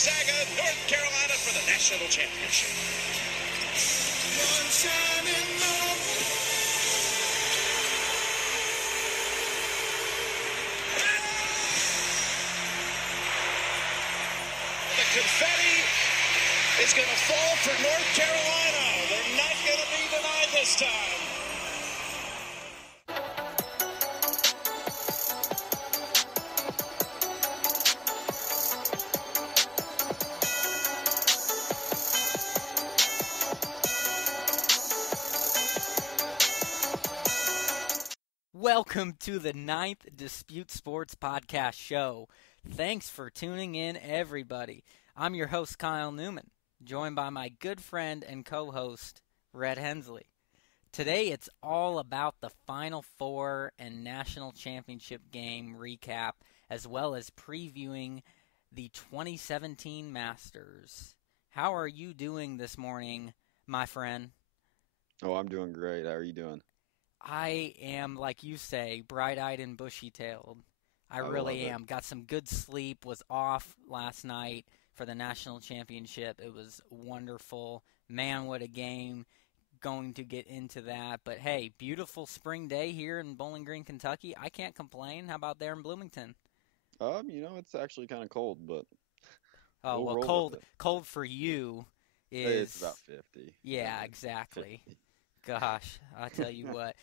Gonzaga, North Carolina for the national championship. The confetti is going to fall for North Carolina. They're not going to be denied this time. Welcome to the 9th Dispute Sports Podcast Show. Thanks for tuning in, everybody. I'm your host, Kyle Neumann, joined by my good friend and co-host, Rhett Hensley. Today, it's all about the Final Four and National Championship game recap, as well as previewing the 2017 Masters. How are you doing this morning, my friend? Oh, I'm doing great. How are you doing? I am, like you say, bright-eyed and bushy-tailed. I really am. Got some good sleep, was off last night for the national championship. It was wonderful. Man, what a game. Going to get into that. But, hey, beautiful spring day here in Bowling Green, Kentucky. I can't complain. How about there in Bloomington? It's actually kind of cold, but cold for you is... Hey, it's about 50. Yeah, exactly. 50. Gosh, I'll tell you what.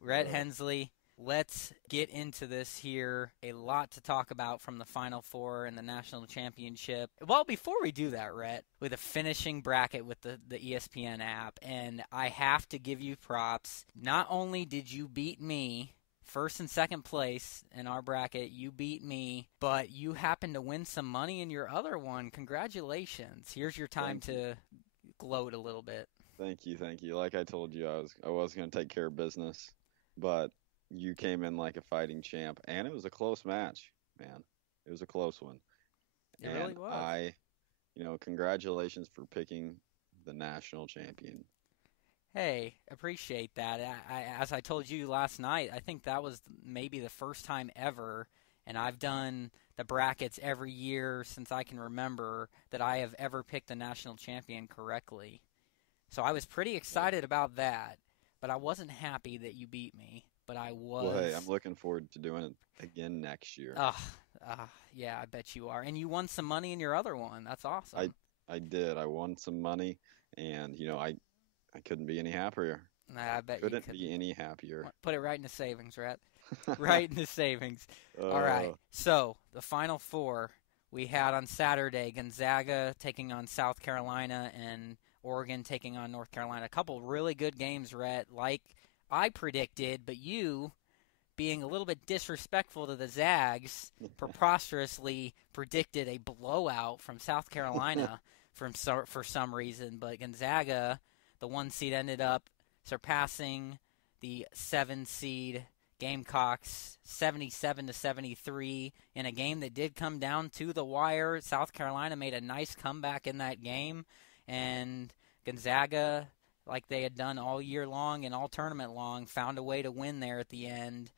Rhett Hensley, let's get into this here. A lot to talk about from the Final Four and the National Championship. Well, before we do that, Rhett, with a finishing bracket with the ESPN app, and I have to give you props. Not only did you beat me, first and second place in our bracket, you beat me, but you happened to win some money in your other one. Congratulations. Here's your time to gloat a little bit. Thank you. Like I told you, I was going to take care of business, but you came in like a fighting champ, and it was a close match, man. It was a close one. It really was. Congratulations for picking the national champion. Hey, appreciate that. As I told you last night, I think that was maybe the first time ever, and I've done the brackets every year since I can remember, that I have ever picked the national champion correctly. So I was pretty excited about that, but I wasn't happy that you beat me. But I was. Well, hey, I'm looking forward to doing it again next year. Yeah, I bet you are. And you won some money in your other one. That's awesome. I did. I won some money, and I couldn't be any happier. I bet you couldn't be any happier. Put it right in the savings, Rhett. Right in the savings. All right. So the Final Four we had on Saturday: Gonzaga taking on South Carolina and Oregon taking on North Carolina. A couple really good games, Rhett, like I predicted, but you, being a little bit disrespectful to the Zags, preposterously predicted a blowout from South Carolina for some reason. But Gonzaga, the 1 seed, ended up surpassing the 7 seed Gamecocks 77-73 in a game that did come down to the wire. South Carolina made a nice comeback in that game. And Gonzaga, like they had done all year long and all tournament long, found a way to win there at the end.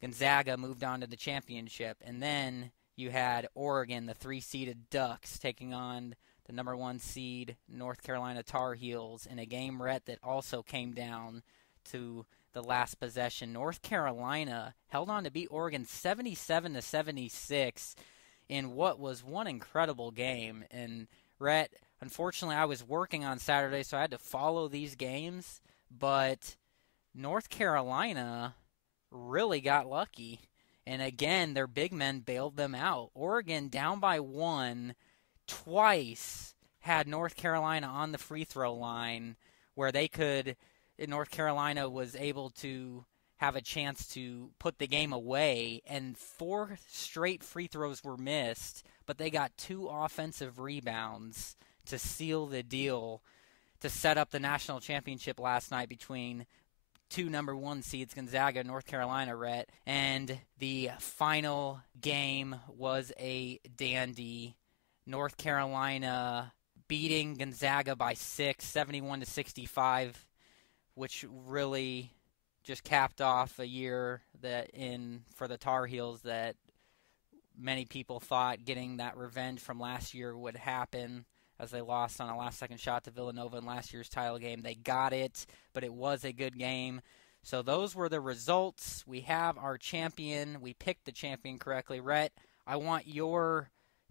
Gonzaga moved on to the championship. And then you had Oregon, the 3-seeded Ducks, taking on the number 1 seed North Carolina Tar Heels in a game, Rhett, that also came down to the last possession. North Carolina held on to beat Oregon 77-76 in what was one incredible game. And Rhett, unfortunately, I was working on Saturday, so I had to follow these games. But North Carolina really got lucky. And again, their big men bailed them out. Oregon, down by 1, twice had North Carolina on the free throw line where North Carolina was able to have a chance to put the game away. And 4 straight free throws were missed, but they got 2 offensive rebounds to seal the deal to set up the national championship last night between 2 number 1 seeds, Gonzaga and North Carolina, Rhett. And the final game was a dandy. North Carolina beating Gonzaga by 6, 71-65, which really just capped off a year for the Tar Heels that many people thought getting that revenge from last year would happen as they lost on a last-second shot to Villanova in last year's title game. They got it, but it was a good game. So those were the results. We have our champion. We picked the champion correctly. Rhett, I want your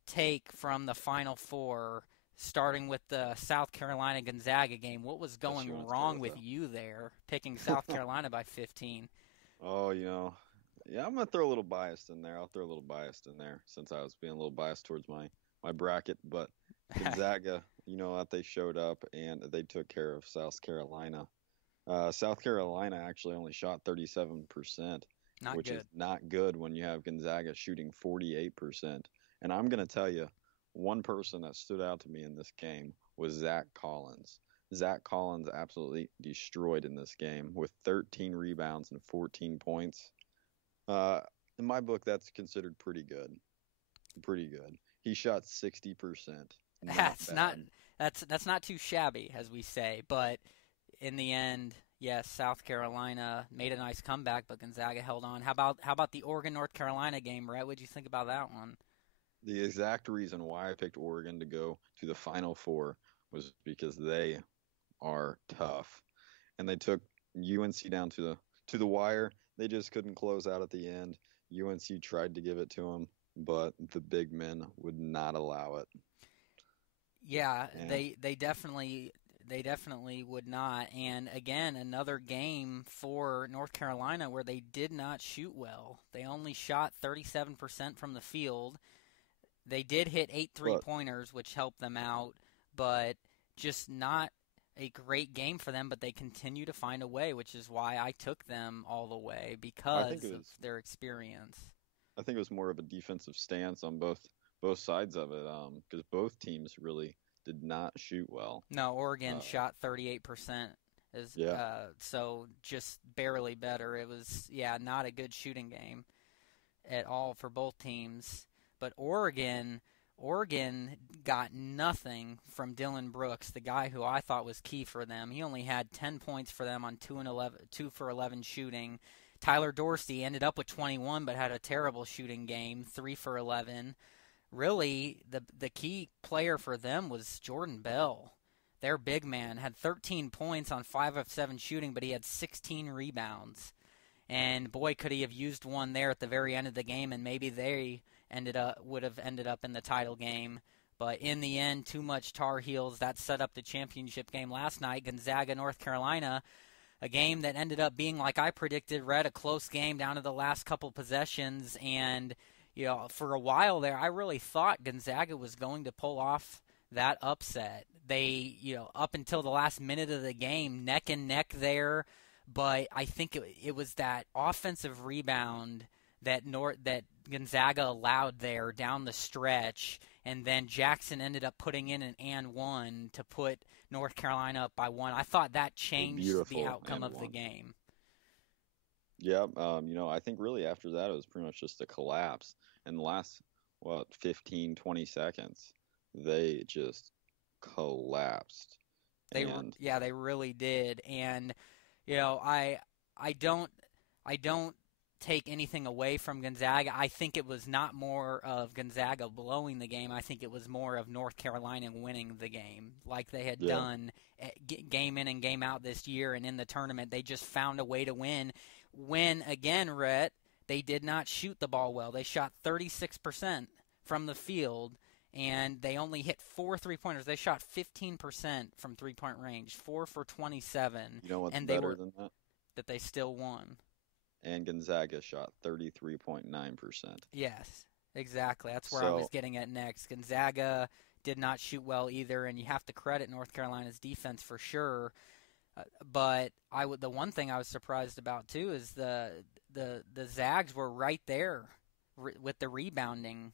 take from the Final Four, starting with the South Carolina-Gonzaga game. What was going wrong with you there, picking South Carolina by 15? Oh, yeah, I'm going to throw a little bias in there. I'll throw a little bias in there since I was being a little biased towards my bracket. But Gonzaga, they showed up and they took care of South Carolina. South Carolina actually only shot 37%, which is not good when you have Gonzaga shooting 48%. And I'm going to tell you, one person that stood out to me in this game was Zach Collins. Zach Collins absolutely destroyed in this game with 13 rebounds and 14 points. In my book, that's considered pretty good. Pretty good. He shot 60%. That's not too shabby, as we say. But in the end, yes, South Carolina made a nice comeback, but Gonzaga held on. How about the Oregon-North Carolina game, Rhett? What did you think about that one? The exact reason why I picked Oregon to go to the Final Four was because they are tough, and they took UNC down to the wire. They just couldn't close out at the end. UNC tried to give it to them, but the big men would not allow it. Yeah, they definitely would not. And again, another game for North Carolina where they did not shoot well. They only shot 37% from the field. They did hit 8 3-pointers, which helped them out, but just not a great game for them. But they continue to find a way, which is why I took them all the way, because of their experience. I think it was more of a defensive stance on both sides of it, because both teams really did not shoot well. No, Oregon shot 38%. So just barely better. It was, not a good shooting game at all for both teams. But Oregon got nothing from Dylan Brooks, the guy who I thought was key for them. He only had 10 points for them on 2 for 11 shooting. Tyler Dorsey ended up with 21 but had a terrible shooting game, 3 for 11. Really, the key player for them was Jordan Bell. Their big man had 13 points on 5 of 7 shooting, but he had 16 rebounds. And boy, could he have used one there at the very end of the game, and maybe they would have ended up in the title game. But in the end, too much Tar Heels. That set up the championship game last night, Gonzaga, North Carolina, a game that ended up being, like I predicted, Rhett, a close game down to the last couple possessions. And for a while there, I really thought Gonzaga was going to pull off that upset. They, up until the last minute of the game, neck and neck there. But I think it was that offensive rebound that Gonzaga allowed there down the stretch, and then Jackson ended up putting in an and one to put North Carolina up by 1. I thought that changed the outcome of the game. Yeah, I think really after that it was pretty much just a collapse. In the last, 15, 20 seconds, they just collapsed. They really did. And, I don't take anything away from Gonzaga. I think it was not more of Gonzaga blowing the game. I think it was more of North Carolina winning the game, like they had done game in and game out this year. And in the tournament, they just found a way to win. When, again, Rhett, they did not shoot the ball well. They shot 36% from the field, and they only hit 4 3-pointers. They shot 15% from three-point range, 4 for 27. You know what's better than that? That they still won. And Gonzaga shot 33.9%. Yes, exactly. That's where I was getting at next. Gonzaga did not shoot well either, and you have to credit North Carolina's defense for sure. But the one thing I was surprised about too is the Zags were right there with the rebounding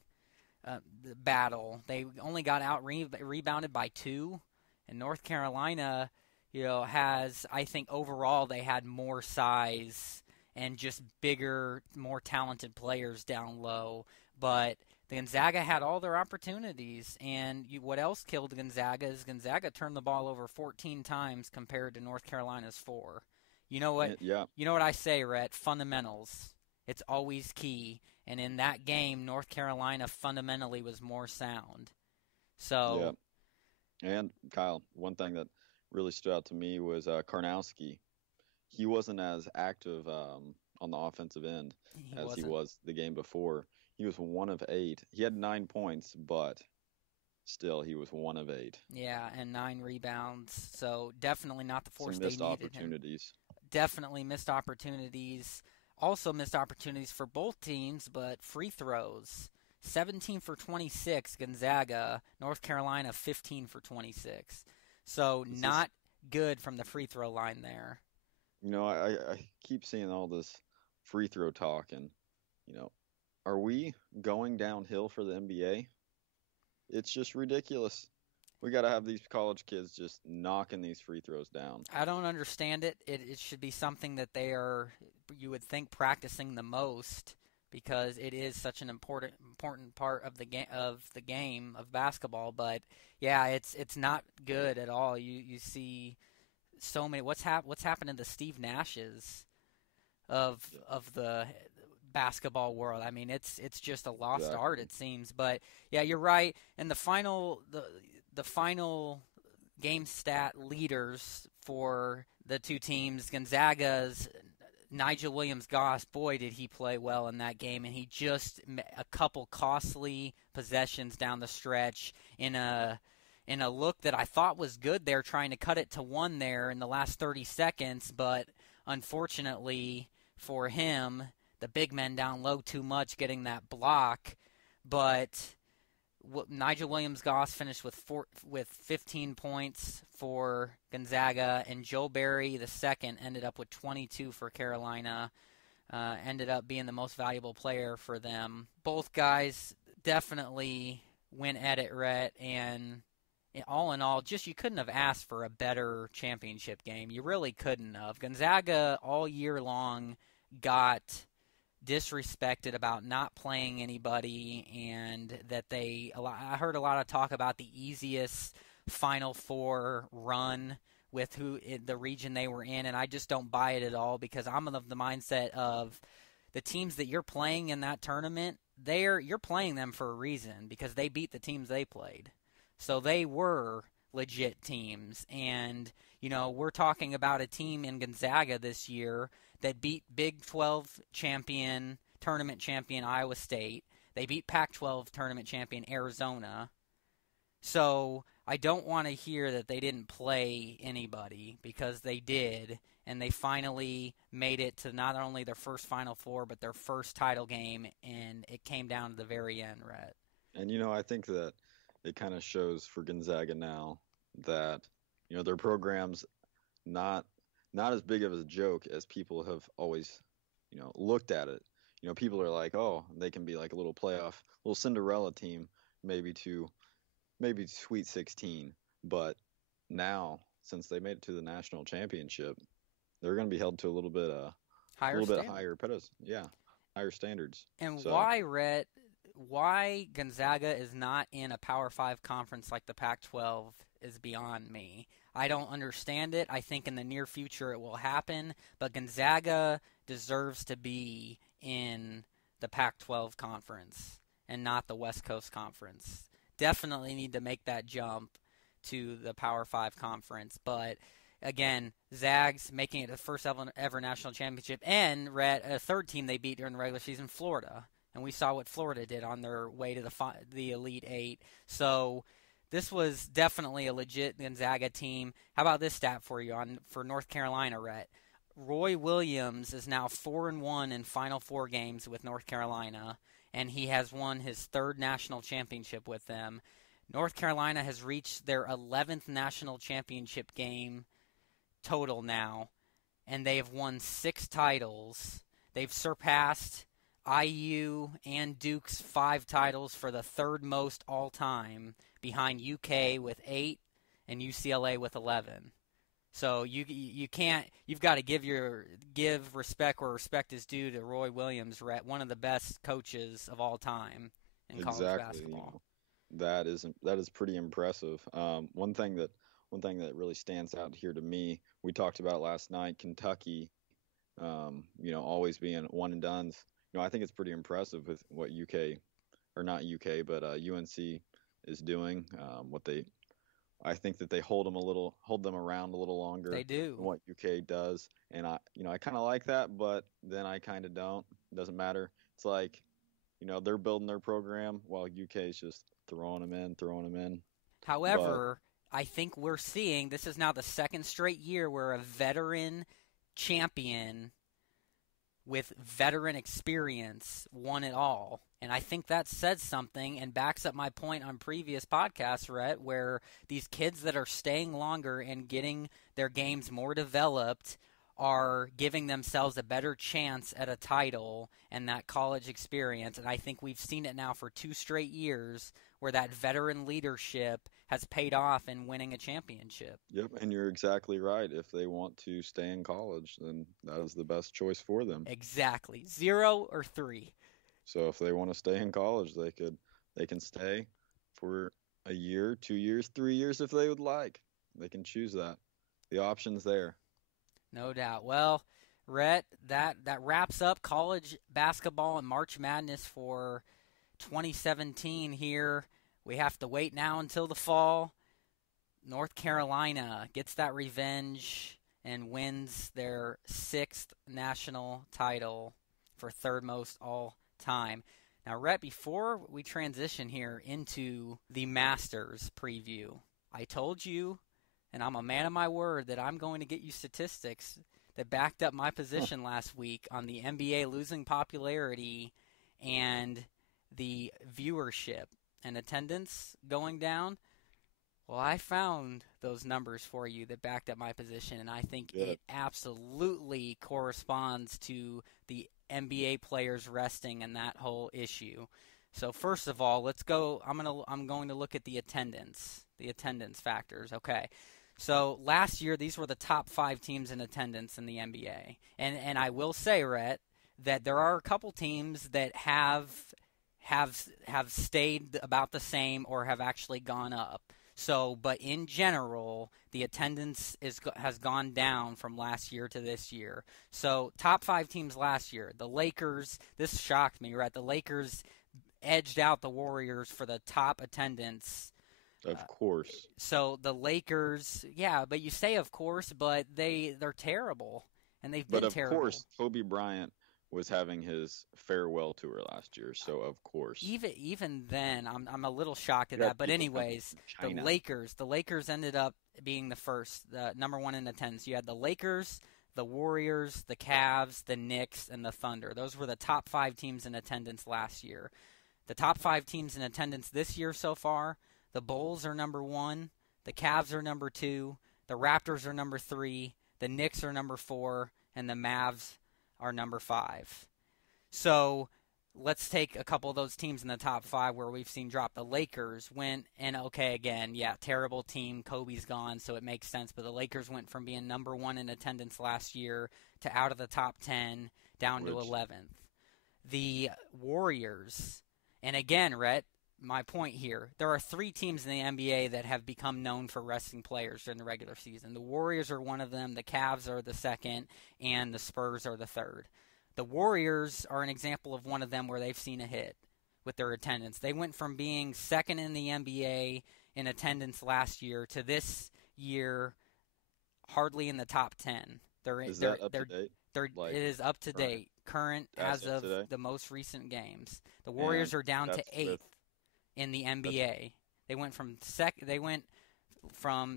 battle. They only got out rebounded by 2, and North Carolina, has, I think overall they had more size and just bigger, more talented players down low. But the Gonzaga had all their opportunities, and what else killed Gonzaga is Gonzaga turned the ball over 14 times compared to North Carolina's 4. You know what? Yeah. You know what I say, Rhett? Fundamentals. It's always key. And in that game, North Carolina fundamentally was more sound. So, yeah. And Kyle, one thing that really stood out to me was Karnowski. He wasn't as active on the offensive end as he was the game before. He was 1 of 8. He had 9 points, but still he was 1 of 8. Yeah, and 9 rebounds. So definitely not the force Some they missed needed. Opportunities. Definitely missed opportunities. Also missed opportunities for both teams, but free throws. 17 for 26, Gonzaga. North Carolina, 15 for 26. So not good from the free throw line there. You know, I keep seeing all this free throw talk, and, you know, are we going downhill for the NBA? It's just ridiculous. We got to have these college kids just knocking these free throws down. I don't understand it. It should be something that they are, you would think, practicing the most, because it is such an important part of the game of basketball. But yeah, it's not good at all. You see so many. What's happened to Steve Nash's of the basketball world? I mean, it's just a lost art, it seems. But yeah, you're right. And the final game stat leaders for the two teams, Gonzaga's Nigel Williams-Goss, boy, did he play well in that game. And he just a couple costly possessions down the stretch in a look that I thought was good there, trying to cut it to 1 there in the last 30 seconds. But unfortunately for him, the big men down low too much, getting that block. But Nigel Williams-Goss finished with 15 points for Gonzaga, and Joe Barry II ended up with 22 for Carolina. Ended up being the most valuable player for them. Both guys definitely went at it, Rhett, and all in all, just you couldn't have asked for a better championship game. You really couldn't have. Gonzaga all year long got disrespected about not playing anybody, and that I heard a lot of talk about the easiest Final Four run with the region they were in, and I just don't buy it at all, because I'm of the mindset of the teams that you're playing in that tournament, you're playing them for a reason, because they beat the teams they played. So they were legit teams, and you know, we're talking about a team in Gonzaga this year that beat Big 12 tournament champion Iowa State. They beat Pac-12 tournament champion Arizona. So I don't want to hear that they didn't play anybody, because they did, and they finally made it to not only their first Final Four, but their first title game, and it came down to the very end, Rhett. And, you know, I think that it kind of shows for Gonzaga now that, you know, their program's not as big of a joke as people have always, you know, looked at it. You know, people are like, oh, they can be like a little Cinderella team, maybe Sweet 16. But now, since they made it to the national championship, they're going to be held to a little bit higher standards. And why, Rhett? Why Gonzaga is not in a Power 5 conference like the Pac-12 is beyond me. I don't understand it. I think in the near future it will happen, but Gonzaga deserves to be in the Pac-12 conference and not the West Coast Conference. Definitely need to make that jump to the Power 5 conference, but again, Zags making it the first ever national championship, and a third team they beat during the regular season, Florida. And we saw what Florida did on their way to the Elite Eight. So this was definitely a legit Gonzaga team. How about this stat for you for North Carolina, Rhett? Roy Williams is now 4-1 in Final Four games with North Carolina, and he has won his third national championship with them. North Carolina has reached their 11th national championship game total now, and they have won 6 titles. They've surpassed IU and Duke's 5 titles for the third most all time, behind UK with 8 and UCLA with 11. So you've got to give respect where respect is due to Roy Williams, one of the best coaches of all time in college basketball. You know, that is pretty impressive. One thing that really stands out here to me, we talked about last night, Kentucky, you know, always being one and dones. I think it's pretty impressive with what but UNC is doing. I think that they hold them around a little longer They do. than what UK does, and I kind of like that, but then I kind of don't. It doesn't matter. It's like, they're building their program while UK is just throwing them in. However, I think we're seeing this is now the second straight year where a veteran champion with veteran experience won it all. And I think that says something and backs up my point on previous podcasts, Rhett, where these kids that are staying longer and getting their games more developed are giving themselves a better chance at a title and that college experience. And I think we've seen it now for 2 straight years where that veteran leadership has paid off in winning a championship. Yep, and you're exactly right. If they want to stay in college, then that is the best choice for them. Exactly. 0 or 3. So if they want to stay in college, they can stay for a year, 2 years, 3 years if they would like. They can choose that. The option's there. No doubt. Well, Rhett, that wraps up college basketball and March Madness for 2017 here. We have to wait now until the fall. North Carolina gets that revenge and wins their 6th national title for 3rd most all time. Now, Rhett, before we transition here into the Masters preview, I told you, and I'm a man of my word, that I'm going to get you statistics that backed up my position last week on the NBA losing popularity and the viewership and attendance going down. Well, I found those numbers for you that backed up my position, and I think it absolutely corresponds to the NBA players resting and that whole issue. So first of all, let's go. I'm going to look at the attendance factors. Okay. So last year, these were the top 5 teams in attendance in the NBA, and I will say, Rhett, that there are a couple teams that have stayed about the same or have actually gone up. So, but in general, the attendance has gone down from last year to this year. So, top 5 teams last year, the Lakers. This shocked me, right? The Lakers edged out the Warriors for the top attendance. Of course. So the Lakers, yeah, but you say of course, but they're terrible, and they've been terrible. But of course, Kobe Bryant was having his farewell tour last year, so of course. Even then, I'm a little shocked at that. But anyways, the Lakers ended up being the number 1 in attendance. You had the Lakers, the Warriors, the Cavs, the Knicks, and the Thunder. Those were the top 5 teams in attendance last year. The top 5 teams in attendance this year so far: the Bulls are number 1, the Cavs are number 2, the Raptors are number 3, the Knicks are number 4, and the Mavs are number 5. So let's take a couple of those teams in the top 5 where we've seen drop. The Lakers went, and okay, again, yeah, terrible team. Kobe's gone, so it makes sense. But the Lakers went from being number 1 in attendance last year to out of the top 10 down to 11th. The Warriors, and again, Rhett, my point here, there are 3 teams in the NBA that have become known for resting players during the regular season. The Warriors are one of them, the Cavs are the second, and the Spurs are the third. The Warriors are an example of one of them where they've seen a hit with their attendance. They went from being second in the NBA in attendance last year to this year hardly in the top 10. Is that up to date? It is up to date, current as of the most recent games. The Warriors are down to 8th. In the NBA, they went from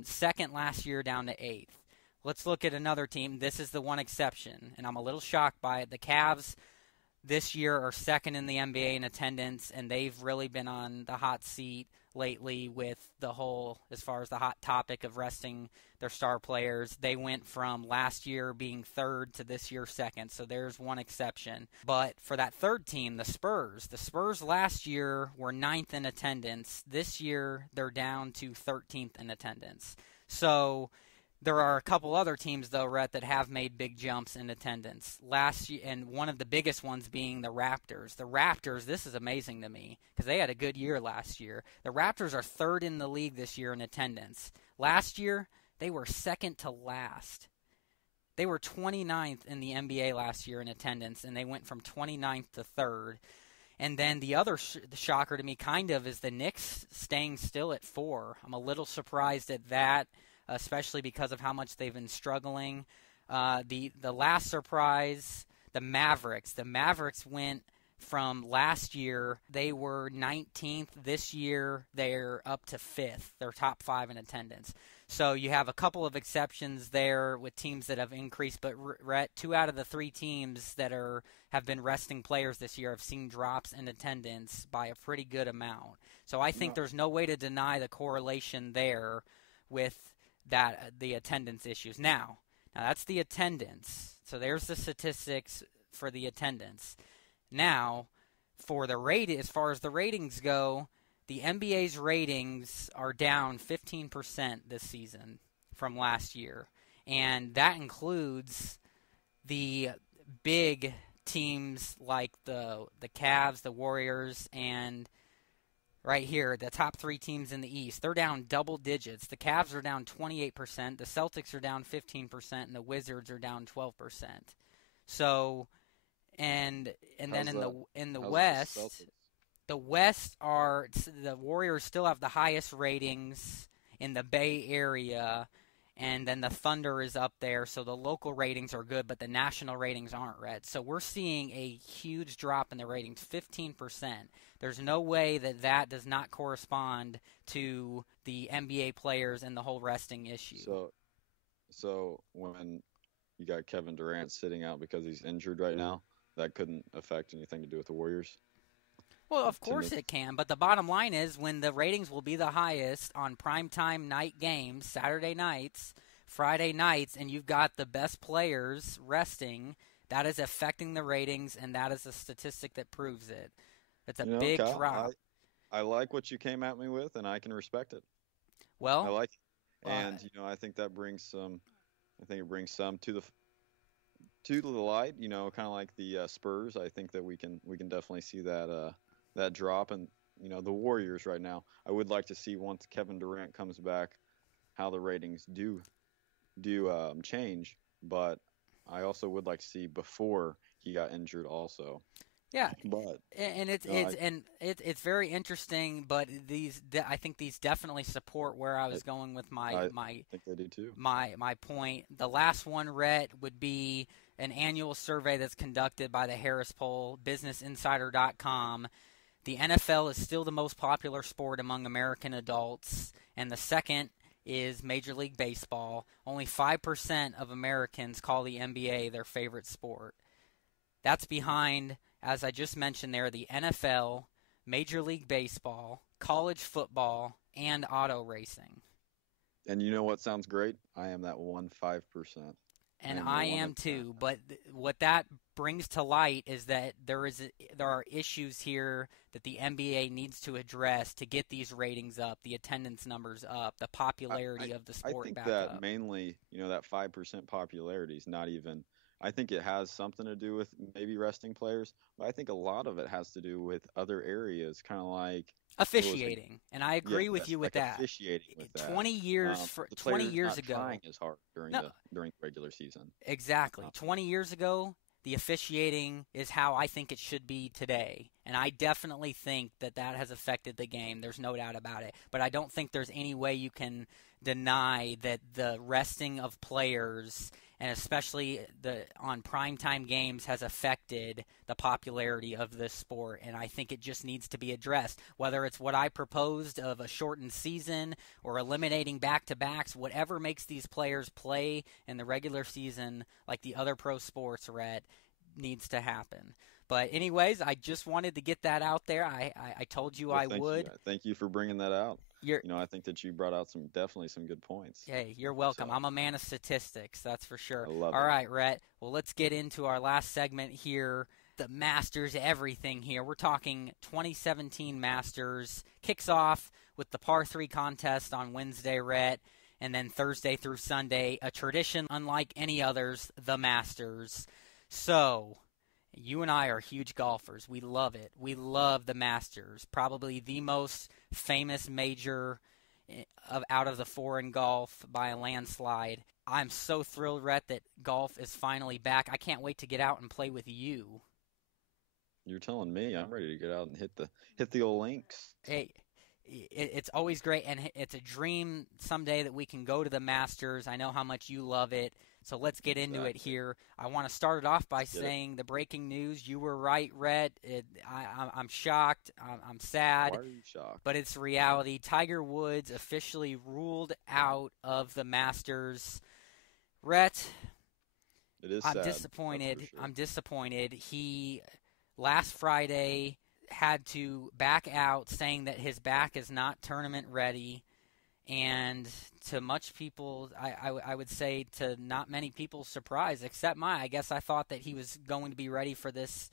second last year down to 8th. Let's look at another team. This is the one exception, and I'm a little shocked by it. The Cavs this year are second in the NBA in attendance, and they've really been on the hot seat lately with the whole, as far as the hot topic of resting their star players. They went from last year being 3rd to this year 2nd, so there's one exception. But for that 3rd team, the Spurs last year were 9th in attendance. This year, they're down to 13th in attendance. So there are a couple other teams, though, Rhett, that have made big jumps in attendance last year, and one of the biggest ones being the Raptors. The Raptors, this is amazing to me because they had a good year last year. The Raptors are 3rd in the league this year in attendance. Last year, they were second to last. They were 29th in the NBA last year in attendance, and they went from 29th to 3rd. And then the other shocker to me kind of is the Knicks staying still at 4. I'm a little surprised at that, especially because of how much they've been struggling. The last surprise, the Mavericks. The Mavericks went from last year, they were 19th. This year, they're up to 5th. They're top 5 in attendance. So you have a couple of exceptions there with teams that have increased, but Rhett, 2 out of the 3 teams that have been resting players this year have seen drops in attendance by a pretty good amount. So I think there's no way to deny the correlation there with the attendance issues. Now that's the attendance. So there's the statistics for the attendance. Now, for the as far as the ratings go, the NBA's ratings are down 15% this season from last year. And that includes the big teams like the Cavs, the Warriors, and right here, the top 3 teams in the East. They're down double digits. The Cavs are down 28%, the Celtics are down 15%, and the Wizards are down 12%. So, and then in the West, the Warriors still have the highest ratings in the Bay Area, and then the Thunder is up there. So the local ratings are good, but the national ratings aren't, Red. So we're seeing a huge drop in the ratings, 15%. There's no way that does not correspond to the NBA players and the whole resting issue. So when you got Kevin Durant sitting out because he's injured right now, that couldn't affect anything to do with the Warriors? Well, of course it can, but the bottom line is when the ratings will be the highest on primetime night games, Saturday nights, Friday nights, and you've got the best players resting, that is affecting the ratings, and that is a statistic that proves it. It's a big Kyle, drop. I like what you came at me with, and I can respect it. Well, I like it. And, I think that brings some to the light, kind of like the Spurs. I think that we can definitely see that drop. And the Warriors right now, I would like to see once Kevin Durant comes back how the ratings do change, but I also would like to see before he got injured also. Yeah, but it's very interesting. But I think these definitely support where I was going with I think they do too. My point. The last one, Rhett, would be an annual survey that's conducted by the Harris Poll, BusinessInsider.com. The NFL is still the most popular sport among American adults, and the second is Major League Baseball. Only 5% of Americans call the NBA their favorite sport. That's behind, as I just mentioned there, the NFL, Major League Baseball, college football, and auto racing. And you know what sounds great? I am that 5%. And I am too, but what that brings to light is that there are issues here that the NBA needs to address to get these ratings up, the attendance numbers up, the popularity of the sport back up. I think that mainly, that 5% popularity is not even – I think it has something to do with maybe resting players, but I think a lot of it has to do with other areas, kind of like officiating. And I agree with you with that. Officiating with that. 20 years ago, trying as hard during the regular season. Exactly. 20 years ago, the officiating is how I think it should be today, and I definitely think that has affected the game. There's no doubt about it. But I don't think there's any way you can deny that the resting of players, and especially on primetime games, has affected the popularity of this sport. And I think it just needs to be addressed. Whether it's what I proposed of a shortened season or eliminating back-to-backs, whatever makes these players play in the regular season like the other pro sports, Rhett, needs to happen. But anyways, I just wanted to get that out there. I told you I would. Thank you for bringing that out. I think that you brought out definitely some good points. Hey, you're welcome. I'm a man of statistics, that's for sure. I love it. All right, Rhett. Well, let's get into our last segment here, the Masters, everything here. We're talking 2017 Masters. Kicks off with the par 3 contest on Wednesday, Rhett, and then Thursday through Sunday, a tradition unlike any others, the Masters. So, you and I are huge golfers. We love it. We love the Masters. Probably the most famous major out of the 4 in golf by a landslide. I'm so thrilled, Rhett, that golf is finally back. I can't wait to get out and play with you. You're telling me. I'm ready to get out and hit the old links. Hey, it's always great, and it's a dream someday that we can go to the Masters. I know how much you love it, so let's get into it here. I want to start it off by saying the breaking news. You were right, Rhett. I'm shocked. I'm sad. Why are you shocked? But it's reality. Tiger Woods officially ruled out of the Masters. Rhett, It is I'm sad, disappointed. that's for sure. I'm disappointed. He, last Friday, had to back out, saying that his back is not tournament ready. And to much people, I would say to not many people's surprise, except I guess I thought that he was going to be ready for this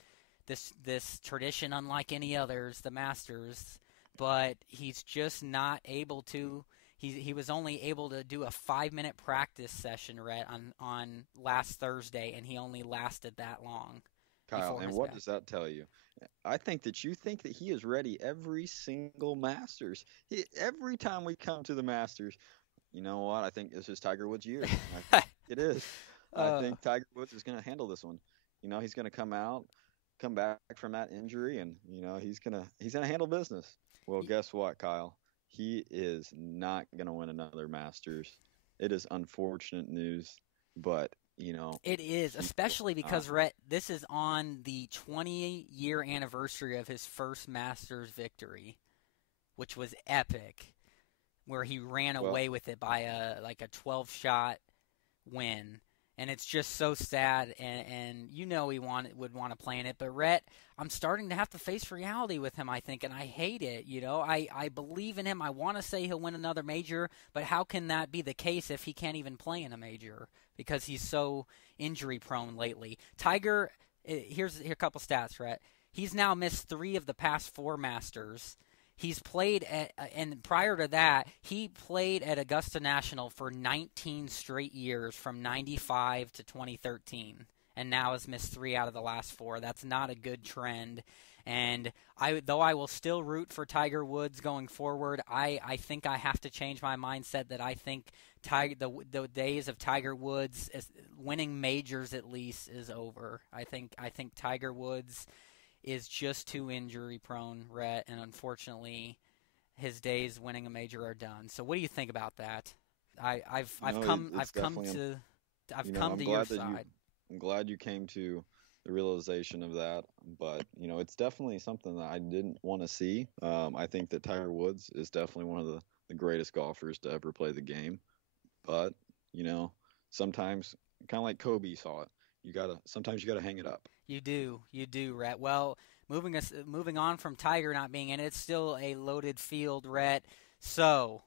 tradition unlike any others, the Masters. But he's just not able to. He was only able to do a 5-minute practice session, Rhett, on last Thursday, and he only lasted that long. Kyle, and what does that tell you? I think that you think that he is ready every single Masters. Every time we come to the Masters, you know what? I think this is Tiger Woods' year. It is. I think Tiger Woods is going to handle this one. You know, he's going to come back from that injury, and you know he's going to handle business. Well, guess what, Kyle? He is not going to win another Masters. It is unfortunate news, but you know. It is, especially because, Rhett, this is on the 20-year anniversary of his first Masters victory, which was epic, where he ran away with it by a 12-shot win. And it's just so sad, and you know he would want to play in it. But, Rhett, I'm starting to have to face reality with him, I think, and I hate it. You know, I believe in him. I want to say he'll win another major, but how can that be the case if he can't even play in a major? Because he's so injury-prone lately. Tiger, here a couple stats, Rhett. He's now missed 3 of the past 4 Masters. He's played and prior to that, he played at Augusta National for 19 straight years from 95 to 2013, and now has missed 3 out of the last 4. That's not a good trend. And though I will still root for Tiger Woods going forward, I think I have to change my mindset that I think the days of Tiger Woods winning majors at least is over. I think Tiger Woods is just too injury prone, Rhett, and unfortunately his days winning a major are done. So what do you think about that? I've come to your side. I'm glad you came to the realization of that, but you know, it's definitely something that I didn't want to see. I think that Tiger Woods is definitely one of the greatest golfers to ever play the game. But, you know, sometimes, kind of like Kobe saw it, sometimes you gotta hang it up. You do, Rhett. Well, moving on from Tiger not being in it, it's still a loaded field, Rhett. So,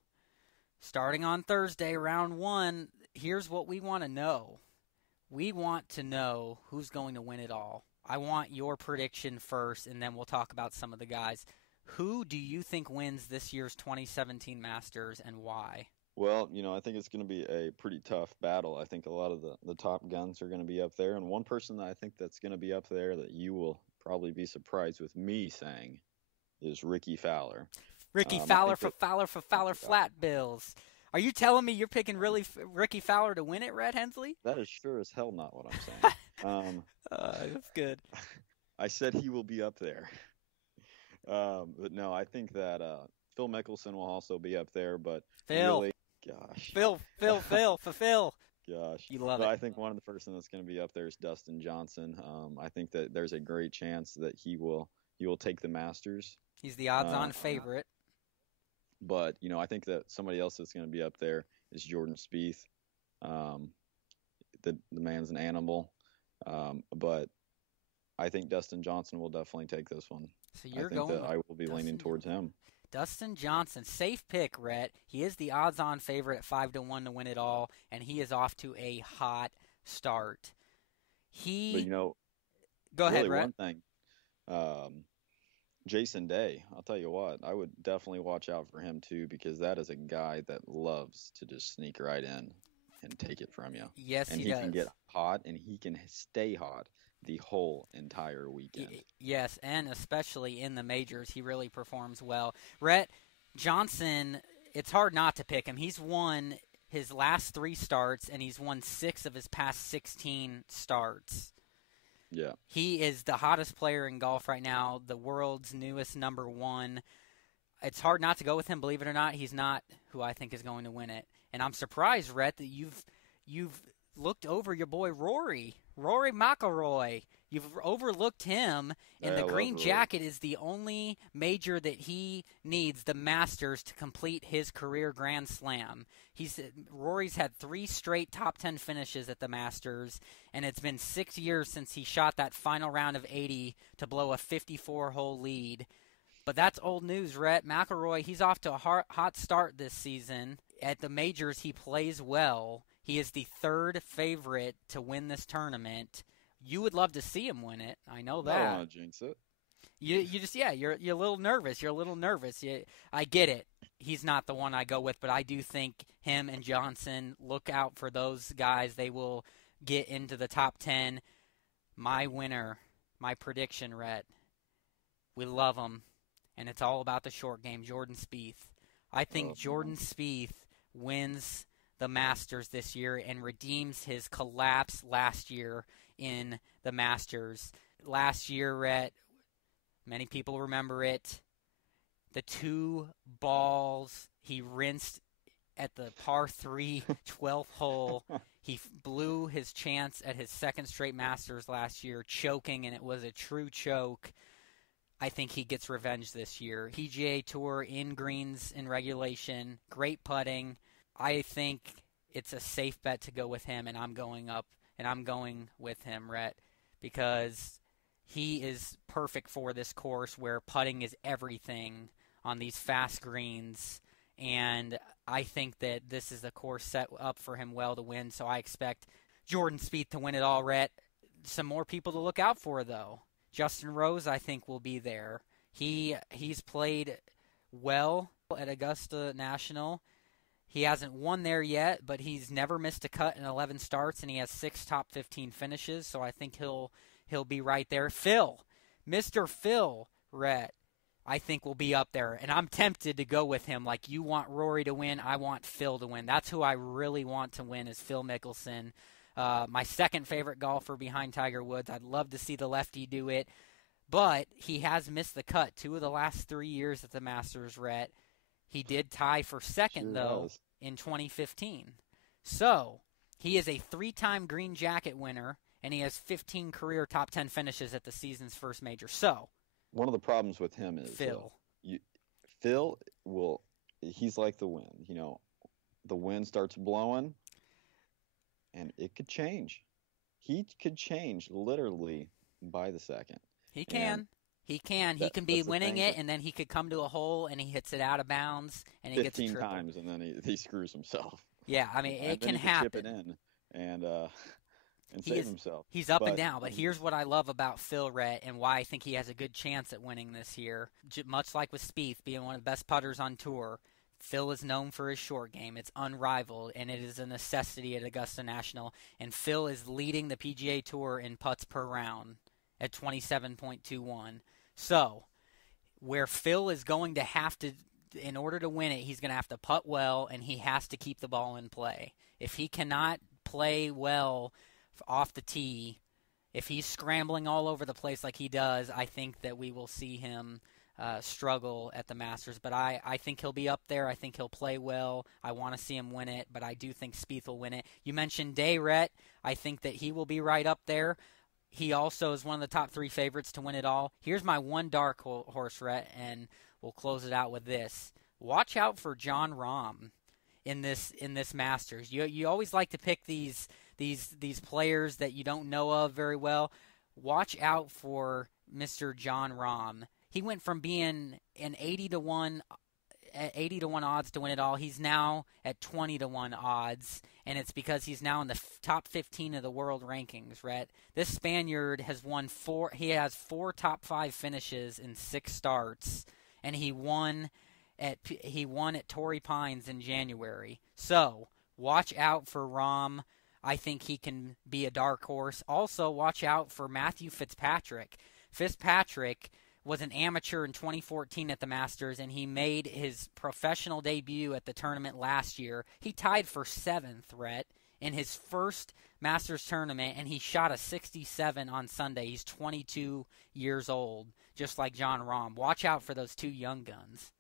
starting on Thursday, round 1, here's what we want to know. We want to know who's going to win it all. I want your prediction first, and then we'll talk about some of the guys. Who do you think wins this year's 2017 Masters, and why? Well, you know, I think it's going to be a pretty tough battle. I think a lot of the top guns are going to be up there. And one person that I think that's going to be up there that you will probably be surprised with me saying is Ricky Fowler. Ricky Fowler for Fowler Flat Bills. Are you telling me you're picking Ricky Fowler to win it, Rhett Hensley? That is sure as hell not what I'm saying. That's good. I said he will be up there. But no, I think that Phil Mickelson will also be up there. But really, gosh. Phil. Gosh. You love it. I think one of the person that's going to be up there is Dustin Johnson. I think that there's a great chance that he will take the Masters. He's the odds-on favorite. But, you know, I think that somebody else that's going to be up there is Jordan Spieth. The man's an animal. But I think Dustin Johnson will definitely take this one. So I will be leaning towards him. Dustin Johnson, safe pick, Rhett. He is the odds-on favorite at 5-1 to win it all, and he is off to a hot start. But, you know, go ahead, Rhett. One thing, Jason Day, I'll tell you what, I would definitely watch out for him too, because that is a guy that loves to just sneak right in and take it from you. Yes, and he does. Can get hot, and he can stay hot the whole entire weekend. Yes, and especially in the majors, he really performs well. Rhett, Johnson it's hard not to pick him. He's won his last 3 starts, and he's won 6 of his past 16 starts. Yeah. He is the hottest player in golf right now, the world's newest number 1. It's hard not to go with him, believe it or not. He's not who I think is going to win it. And I'm surprised, Rhett, that you've looked over your boy Rory McIlroy. You've overlooked him, and the green jacket is the only major that he needs, the Masters, to complete his career Grand Slam. Rory's had 3 straight top 10 finishes at the Masters, and it's been 6 years since he shot that final round of 80 to blow a 54-hole lead. But that's old news, Rhett. McIlroy, he's off to a hot start this season. At the majors, he plays well. He is the 3rd favorite to win this tournament. You would love to see him win it. I know that. I don't want to jinx it. You just, you're a little nervous. You're a little nervous. I get it. He's not the one I go with, but I do think him and Johnson, look out for those guys. They will get into the top 10. My winner, my prediction, Rhett, we love him, and it's all about the short game, Jordan Spieth. I think Jordan Spieth wins the Masters this year and redeems his collapse last year in the Masters. Last year, Rhett, many people remember it. The 2 balls he rinsed at the par 3 12th hole. He blew his chance at his 2nd straight Masters last year, choking, and it was a true choke. I think he gets revenge this year. PGA Tour in greens in regulation, great putting. I think it's a safe bet to go with him, and I'm going with him, Rhett, because he is perfect for this course where putting is everything on these fast greens, and I think that this is a course set up for him well to win, so I expect Jordan Spieth to win it all, Rhett. Some more people to look out for, though. Justin Rose, I think, will be there. He's played well at Augusta National. He hasn't won there yet, but he's never missed a cut in 11 starts, and he has 6 top 15 finishes, so I think he'll be right there. Mr. Phil, Rhett, I think will be up there, and I'm tempted to go with him. Like, you want Rory to win, I want Phil to win. That's who I really want to win, is Phil Mickelson. My 2nd favorite golfer behind Tiger Woods. I'd love to see the lefty do it, but he has missed the cut 2 of the last 3 years at the Masters, Rhett. He did tie for 2nd, though, in 2015. So, he is a 3-time green jacket winner, and he has 15 career top 10 finishes at the season's first major. So, one of the problems with him is Phil. He's like the wind. The wind starts blowing, and it could change. He could change literally by the second. He can. He can be winning it, and then he could come to a hole, and he hits it out of bounds, and he gets a triple. 15 times, and then he screws himself. Yeah, I mean, it can happen. Chip it in and save himself. He's up and down, but here's what I love about Phil, Rhett, and why I think he has a good chance at winning this year. Much like with Spieth being one of the best putters on tour, Phil is known for his short game. It's unrivaled, and it is a necessity at Augusta National. And Phil is leading the PGA Tour in putts per round at 27.21. So, where Phil is going to have to, in order to win it, he's going to have to putt well, and he has to keep the ball in play. If he cannot play well off the tee, if he's scrambling all over the place like he does, I think that we will see him struggle at the Masters. But I think he'll be up there. I think he'll play well. I want to see him win it, but I do think Spieth will win it. You mentioned Day, Rhett. I think that he will be right up there. He also is one of the top 3 favorites to win it all. Here's my one dark horse, Rhett, and we'll close it out with this. Watch out for Jon Rahm in this Masters. You always like to pick these players that you don't know of very well. Watch out for Mr. Jon Rahm. He went from being an 80 to 1 odds to win it all. He's now at 20 to 1 odds, and it's because he's now in the top 15 of the world rankings, Rhett. This Spaniard has won 4. He has 4 top 5 finishes in 6 starts, and he won at Torrey Pines in January. So watch out for Rahm. I think he can be a dark horse. Also, watch out for Matthew Fitzpatrick. Fitzpatrick was an amateur in 2014 at the Masters, and he made his professional debut at the tournament last year. He tied for 7th, Rhett, in his first Masters tournament, and he shot a 67 on Sunday. He's 22 years old, just like Jon Rahm. Watch out for those two young guns.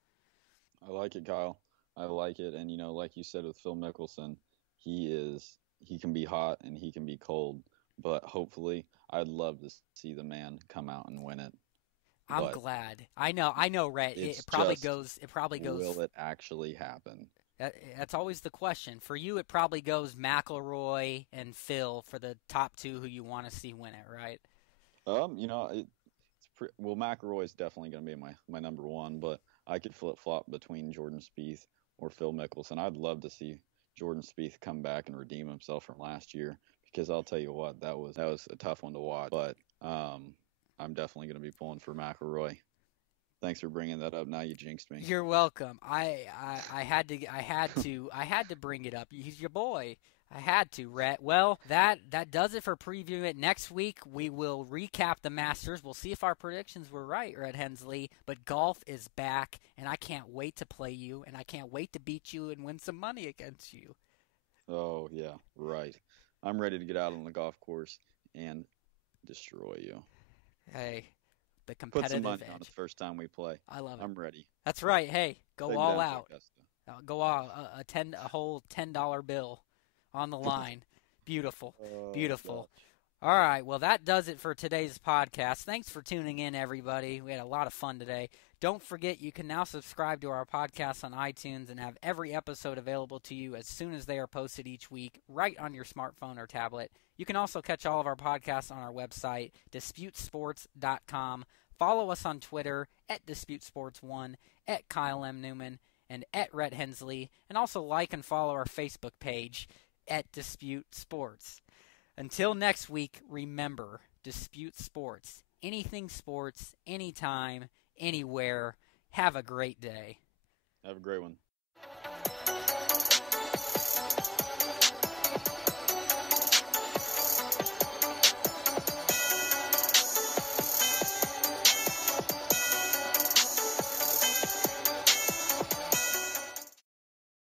I like it, Kyle. I like it. And, like you said with Phil Mickelson, he can be hot and he can be cold. But hopefully, I'd love to see the man come out and win it. I'm glad. I know, Rhett. It probably goes. Will it actually happen? That's always the question. For you, it probably goes McIlroy and Phil for the top two who you want to see win it, right? McIlroy is definitely going to be my number one, but I could flip-flop between Jordan Spieth or Phil Mickelson. I'd love to see Jordan Spieth come back and redeem himself from last year, because I'll tell you what, that was a tough one to watch. But I'm definitely going to be pulling for McIlroy. Thanks for bringing that up. Now you jinxed me. You're welcome. I had to bring it up. He's your boy. I had to, Rhett. Well, that does it for previewing it. Next week we will recap the Masters. We'll see if our predictions were right, Rhett Hensley. But golf is back, and I can't wait to play you, and I can't wait to beat you and win some money against you. Oh yeah, right. I'm ready to get out on the golf course and destroy you. Hey. The competitive Put some money edge. on the first time we play. I love it. I'm ready. That's right. Hey, go all out. Go all a whole $10 bill on the line. Beautiful, beautiful. Gosh. All right. Well, that does it for today's podcast. Thanks for tuning in, everybody. We had a lot of fun today. Don't forget, you can now subscribe to our podcast on iTunes and have every episode available to you as soon as they are posted each week, right on your smartphone or tablet. You can also catch all of our podcasts on our website, DisputeSports.com. Follow us on Twitter, @DisputeSports1, @Kyle M. Neumann, and @Rhett Hensley. And also like and follow our Facebook page, @DisputeSports. Until next week, remember, Dispute Sports. Anything sports, anytime, anywhere. Have a great day. Have a great one.